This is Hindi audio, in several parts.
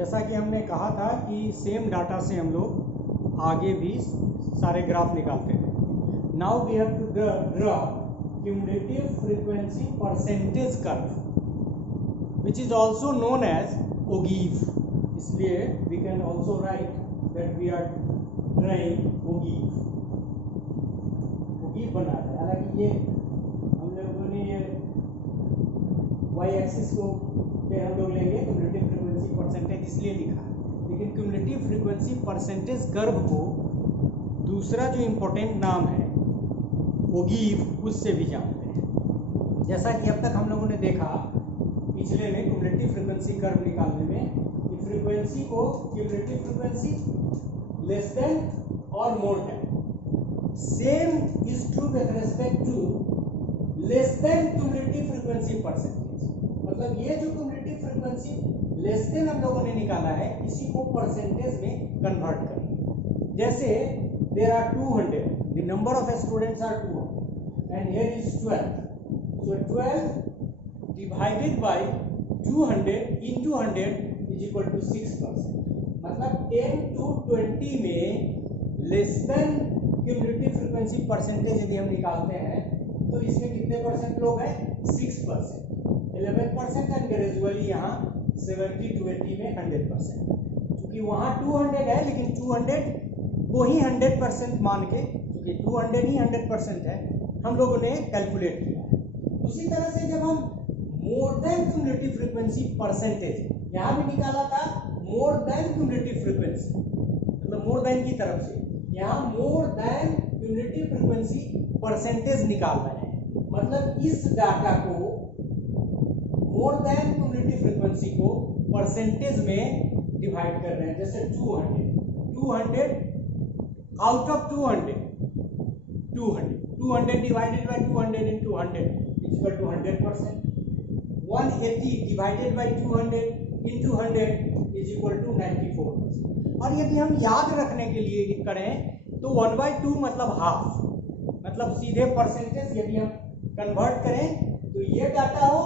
जैसा कि हमने कहा था कि सेम डाटा से हम लोग आगे भी सारे ग्राफ निकालते हैं। Now we have to draw cumulative frequency percentage curve which is also known as ogive. इसलिए we can also write that we are drawing ogive बना है। हालांकि ये हम लोगों ने ये वाई एक्सिस को पे हम लोग लेंगे क्यूमुलेटिव फ्रीक्वेंसी परसेंटेज इसलिए लिखा है, लेकिन क्यूमुलेटिव फ्रीक्वेंसी परसेंटेज कर्व को दूसरा जो इम्पोर्टेंट नाम है ओगीव उससे भी जानते हैं। जैसा कि अब तक हम लोगों ने देखा पिछले में क्यूमुलेटिव फ्रीक्वेंसी कर्व निकालने में कि फ्रीक्वेंसी को क्यूमुलेटिव फ्रीक्वेंसी लेस देन और more than same is true with respect to less than cumulative frequency percentage. मतलब ये जो क्यूमुलेटिव फ्रीक्वेंसी लेस देन हम लोगों ने निकाला है इसी को परसेंटेज में कन्वर्ट करेंगे। जैसे there are 200, the number of students are 200 and here is 12, so 12 divided by 200 into 100 is equal to 6%। मतलब 10 to 20 में less than cumulative frequency percentage यदि हम निकालते हैं तो इसमें कितने परसेंट लोग हैं? 6%, 11% एंड ग्रेजुअली यहाँ 70 to 80 में 100%। क्योंकि वहाँ 200 है लेकिन 200 को ही 100% मान के, क्योंकि 200 ही 100% है, हम लोगों ने कैलकुलेट किया है। उसी तरह से जब हम मोर देन क्यूमुलेटिव फ्रीक्वेंसी परसेंटेज यहाँ भी निकाला था, मोर देन क्यूमुलेटिव फ्रीक्वेंसी मतलब मोर देन की तरफ से, यहाँ more than cumulative frequency percentage निकाल रहे हैं। मतलब इस डाटा को मोर देन क्यूमुलेटिव फ्रीक्वेंसी को परसेंटेज में डिवाइड कर रहे हैं। जैसे 200 out of 200 divided by 200 into 100 is equal to 100%। 180 divided by 200 into 100 is equal to 94%। और यदि हम याद रखने के लिए करें तो 1/2 मतलब हाफ, मतलब सीधे परसेंटेज यदि हम कन्वर्ट करें तो ये डाटा हो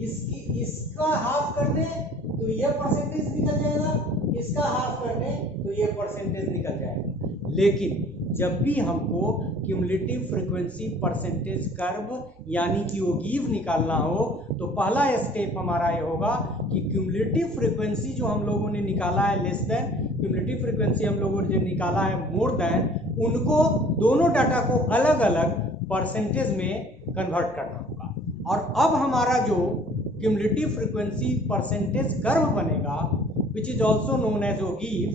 इसका हाफ कर दें तो ये परसेंटेज निकल जाएगा, इसका हाफ कर दें तो ये परसेंटेज निकल जाएगा। लेकिन जब भी हमको क्यूमुलेटिव फ्रीक्वेंसी परसेंटेज कर्व यानी कि ओगीव निकालना हो तो पहला स्टेप हमारा ये होगा कि क्यूमुलेटिव फ्रीक्वेंसी जो हम लोगों ने निकाला है लेस देन, क्यूमुलेटिव फ्रीक्वेंसी हम लोगों ने जो निकाला है मोर देन, उनको दोनों डाटा को अलग अलग परसेंटेज में कन्वर्ट करना होगा। और अब हमारा जो क्यूमुलेटिव फ्रीक्वेंसी परसेंटेज कर्व बनेगा which is also known as ogive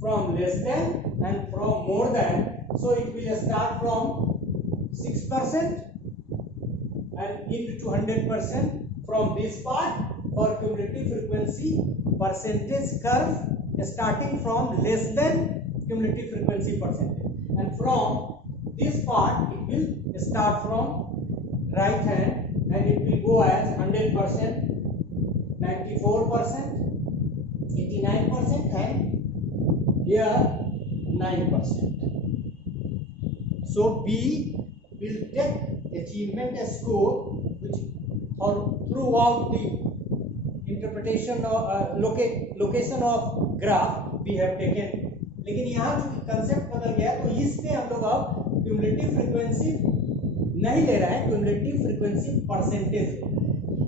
from less than and from more than, so it will start from 6% and into 100% from this part for cumulative frequency percentage curve starting from less than cumulative frequency percentage, and from this part it will start from right hand and it will go as 100%, 94%, 89% and here 9%. So B will take achievement score which or throughout the interpretation of location of graph we have taken। लेकिन यहाँ जो कंसेप्ट बदल गया तो इसमें हम लोग अब क्यूमुलेटिव फ्रीक्वेंसी नहीं ले रहे हैं, क्यूमुलेटिव फ्रीक्वेंसी परसेंटेज।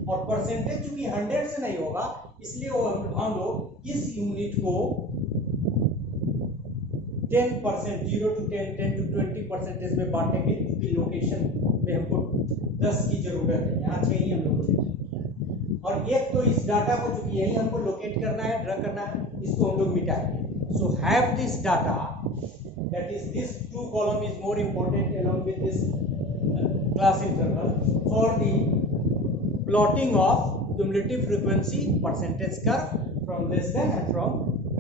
और परसेंटेज चूंकि 100 से नहीं होगा इसलिए हम लोग इस यूनिट को 10%, 0 to 10, 10 to 20% में बांटेंगे क्योंकि लोकेशन में हमको 10 की जरूरत है, यहाँ 6 ही हम लोग को किया। और एक तो इस डाटा को चूंकि यही हमको लोकेट करना है, ड्रा करना है, इसको हम लोग मिटाएंगे। So have this data, that is this 2 column is more important along with this class interval for the plotting of cumulative frequency percentage curve from less than and from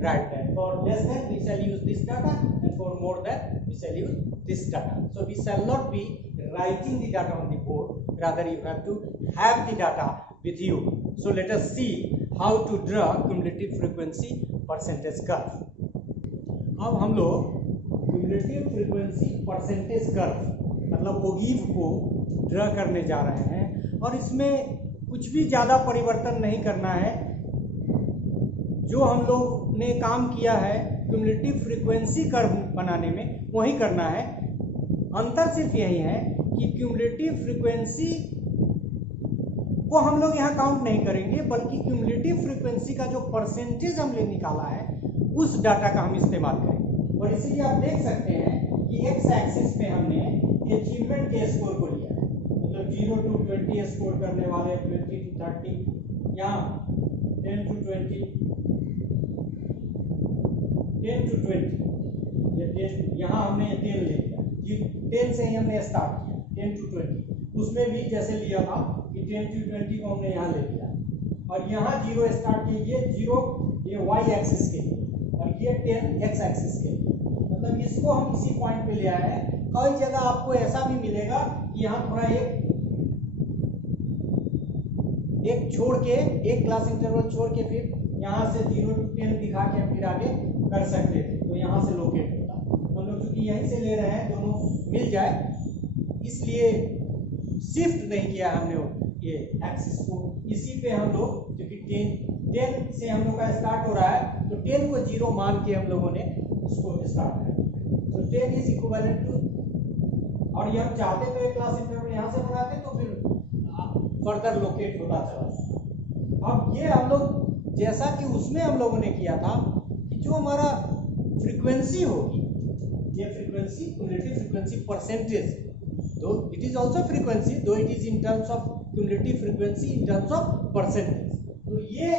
right than. For less than we shall use this data and for more than we shall use this data. So we shall not be writing the data on the board, rather you have to have the data with you. So let us see how to draw cumulative frequency percentage curve. अब हम लोग cumulative frequency percentage curve मतलब ओगीव को ड्रा करने जा रहे हैं और इसमें कुछ भी ज़्यादा परिवर्तन नहीं करना है। जो हम लोग ने काम किया है क्यूमुलेटिव फ्रीक्वेंसी कर्व बनाने में वही करना है। अंतर सिर्फ यही है कि क्यूमुलेटिव फ्रीक्वेंसी को हम लोग यहाँ काउंट नहीं करेंगे, बल्कि क्यूमुलेटिव फ्रीक्वेंसी का जो परसेंटेज हमने निकाला है उस डाटा का हम इस्तेमाल करेंगे। और इसीलिए आप देख सकते हैं कि एक्स एक्सिस पे हमने अचीवमेंट के स्कोर को लिया है, मतलब 0 to 20 स्कोर करने वाले, 20 to 30, यहाँ 10 to 20, 10 to 20, ये 10, यहाँ हमने 10 ले लिया, 10 से ही हमने स्टार्ट किया, 10 to 20, उसमें भी जैसे लिया था कि 10 to 20 को हमने यहाँ ले लिया, और यहाँ 0 स्टार्ट कीजिए, 0 ये y एक्सिस के लिए और ये 10 x एक्सिस के लिए, मतलब इसको हम इसी पॉइंट पे ले आए हैं। कई जगह आपको ऐसा भी मिलेगा कि यहाँ थोड़ा एक छोड़ के, एक क्लास इंटरवल छोड़ के फिर यहाँ से 0 to 10 दिखा के फिर आगे कर सकते थे, तो यहाँ से लोकेट होता। हम लोग चूंकि यहीं से ले रहे हैं, दोनों मिल जाए, इसलिए शिफ्ट नहीं किया हमने ये एक्सिस को, इसी पे हम लोग, क्योंकि 10 से हम लोग का स्टार्ट हो रहा है, तो 10 को 0 मान के हम लोगों ने उसको स्टार्ट कर दिया। तो 10 इज इक्विवेलेंट टू, और ये हम चाहते तो एक क्लास इंटरवल यहाँ से बनाते तो फिर फर्दर लोकेट होता चला। अब ये हम लोग जैसा कि उसमें हम लोगों ने किया था कि जो हमारा फ्रीक्वेंसी होगी, ये फ्रीक्वेंसी क्यूमुलेटिव फ्रीक्वेंसी परसेंटेज, तो इट इज ऑल्सो फ्रीक्वेंसी, दो it is in terms of cumulative frequency in terms of percentage, तो ये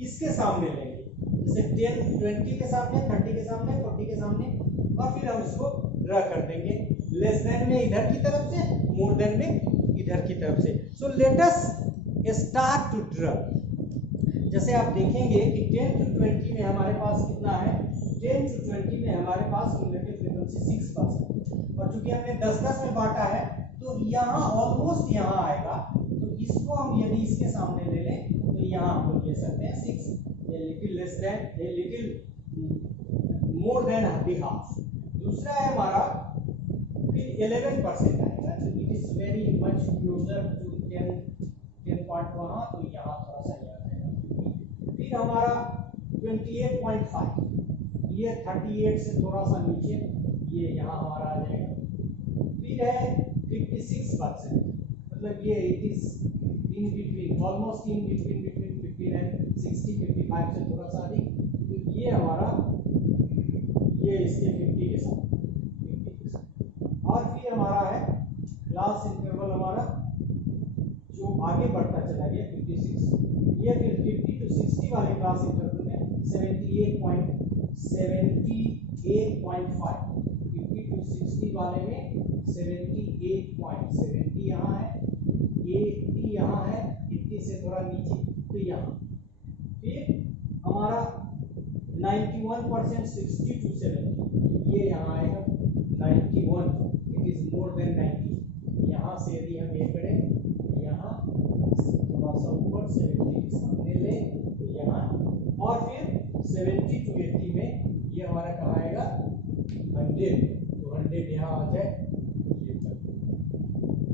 इसके सामने लेंगे, जैसे 10 20 के सामने, 30 के सामने, 40 के सामने, और फिर हम इसको ड्रा कर देंगे, लेस देन में इधर की तरफ से, मोर देन में इधर की तरफ से। So let us start to draw. जैसे आप देखेंगे कि 10 to 20 में हमारे पास कितना है, 10 to 20 में हमारे पास क्यूमुलेटिव फ्रीक्वेंसी 6%, और चूंकि हमने 10-10 में बांटा है तो यहाँ ऑलमोस्ट यहाँ आएगा, तो इसको हम यदि इसके सामने ले लें तो यहाँ हम लोग ले सकते हैं 6, ये लिटिल लेस देन, ये लिटिल मोर देन हाफ। दूसरा है हमारा फिर 11% आएगा, तो it is very much closer to 10.1, तो यहाँ थोड़ा सा याद आएगा। फिर हमारा 28.5, ये 38 से थोड़ा सा नीचे, ये यहाँ हमारा आ जाएगा। फिर है 56%, मतलब ये it is in between, almost in between 15 and 60, 55 से थोड़ा सा अधिक, तो ये हमारा, ये इसके 50 के साथ, और फिर हमारा है क्लास इंटरवल हमारा जो आगे बढ़ता चला गया 56, ये फिर 50 to 60 वाले क्लास इंटरवल में 78.5, 50 to 60 वाले में 78.70 यहाँ है, 80 यहाँ है, 80 से थोड़ा नीचे तो यहाँ, फिर हमारा 91% 60 to 70, ये यहाँ आएगा 91, इट इज मोर देन 90, यहाँ से यदि हम ये करें यहाँ थोड़ा सा ऊपर 70 के सामने ले तो यहाँ, और फिर 70 to 80 में ये हमारा कहाँ आएगा 100, तो 100 यहाँ आ जाए,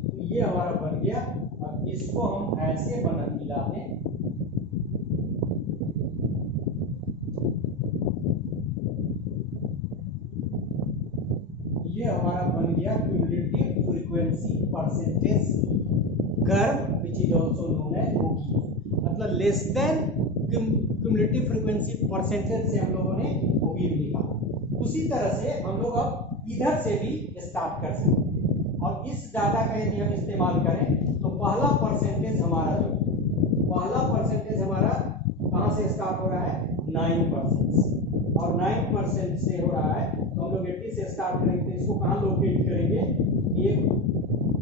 तो ये हमारा बन गया। अब इसको हम ऐसे बना मिला दें, ये हमारा बन गया cumulative frequency percentage curve, which is also known as OQ, मतलब less than cumulative frequency percentage से हम लोगों ने OQ निकाला। उसी तरह से हम लोग अब इधर से भी स्टार्ट कर सकते हैं, और इस डाटा का यदि हम इस्तेमाल करें तो पहला परसेंटेज हमारा कहाँ से स्टार्ट हो रहा है, 9% से, और 9% से हो रहा है, तो हम लोग 80 से स्टार्ट करेंगे, तो इसको कहाँ लोकेट करेंगे, ये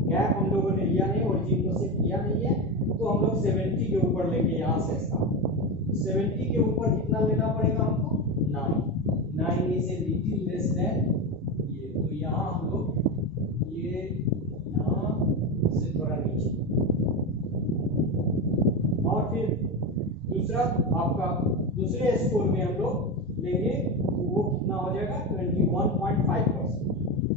गैप हम लोगों ने लिया नहीं, ओरिजिन को सिर्फ किया नहीं है, तो हम लोग 70 के ऊपर लेंगे, यहाँ से स्टार्ट 70 के ऊपर कितना लेना पड़ेगा हमको, 9 is a little less than ये, तो यहाँ हम लोग ये यहाँ से थोड़ा नीचे, और फिर दूसरा आपका दूसरे स्कोर में हम लोग लेंगे, तो वो कितना हो जाएगा 21.5%,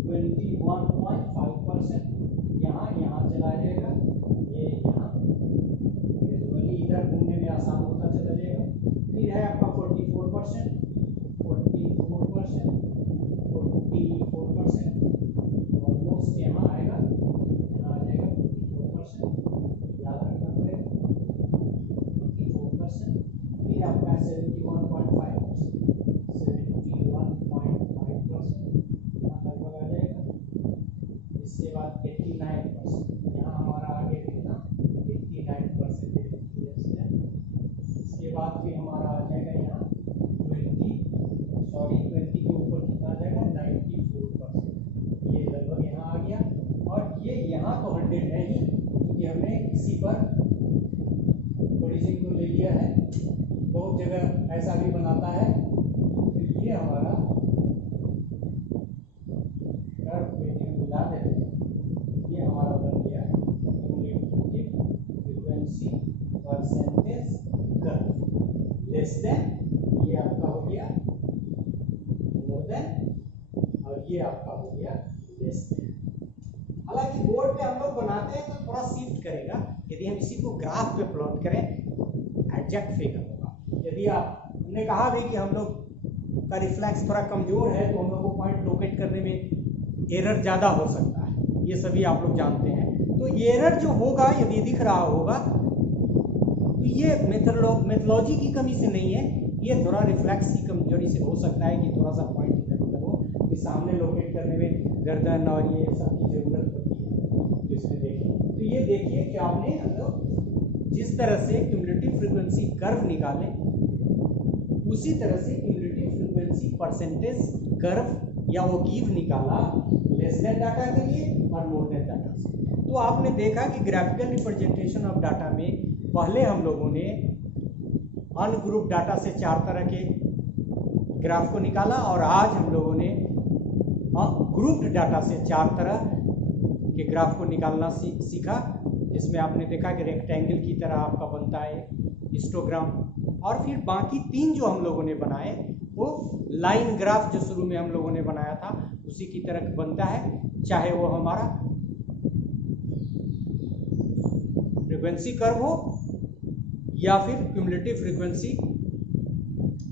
21.5% यहाँ चला जाएगा, ये यहाँ इधर घूमने में आसान होता चला जाएगा। फिर है आपका बाद फिर हमारा आ जाएगा यहाँ 20 के ऊपर कितना आ जाएगा 94%। ये लगभग यहाँ आ गया, और ये यहाँ तो 100 है ही क्योंकि हमने इसी पर ओरिजिन को ले लिया है। बहुत जगह ऐसा भी बनाता है। तो ये हमारा मिला देते हैं, ये हमारा बन गया frequency percentage curve. Less than ये आपका हो गया मोर देन, और ये आपका हो गया लेस देन। हालांकि बोर्ड पे हम लोग बनाते हैं तो थोड़ा शिफ्ट करेगा। यदि हम इसी को ग्राफ पे प्लॉट करें एग्जैक्ट फिगर होगा। यदि आप, हमने कहा भी कि हम लोग का रिफ्लेक्स थोड़ा कमजोर है तो हम लोग को पॉइंट लोकेट करने में एरर ज़्यादा हो सकता है, ये सभी आप लोग जानते हैं। तो ये एरर जो होगा यदि दिख रहा होगा तो ये मेथोलॉजी की कमी से नहीं है, ये थोड़ा रिफ्लेक्स की कमजोरी से हो सकता है कि थोड़ा सा पॉइंट इधर उधर हो, कि सामने लोकेट करने में गर्दन और ये सब की जरूरत पड़ती है। तो इसमें देखिए, तो ये देखिए कि आपने मतलब जिस तरह से क्यूमुलेटिव फ्रीक्वेंसी कर्व निकाले उसी तरह से क्यूमुलेटिव फ्रीक्वेंसी परसेंटेज कर्व या वो गिव निकाला लेस देन डाटा के लिए और मोर देन डाटा से। तो आपने देखा कि ग्राफिकल रिप्रेजेंटेशन ऑफ डाटा में पहले हम लोगों ने अनग्रुप डाटा से 4 तरह के ग्राफ को निकाला, और आज हम लोगों ने ग्रुप्ड डाटा से 4 तरह के ग्राफ को निकालना सीखा, जिसमें आपने देखा कि रेक्टेंगल की तरह आपका बनता है हिस्टोग्राम, और फिर बाकी 3 जो हम लोगों ने बनाए वो लाइन ग्राफ जो शुरू में हम लोगों ने बनाया था उसी की तरह बनता है, चाहे वो हमारा फ्रीक्वेंसी कर्व हो या फिर क्यूमुलेटिव फ्रीक्वेंसी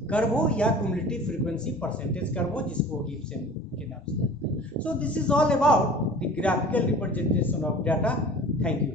कर्व हो या क्यूमुलेटिव फ्रीक्वेंसी परसेंटेज कर्व हो, जिसको गिब्सन के नाम से जानते हैं। So this is all about the graphical representation of data. Thank you.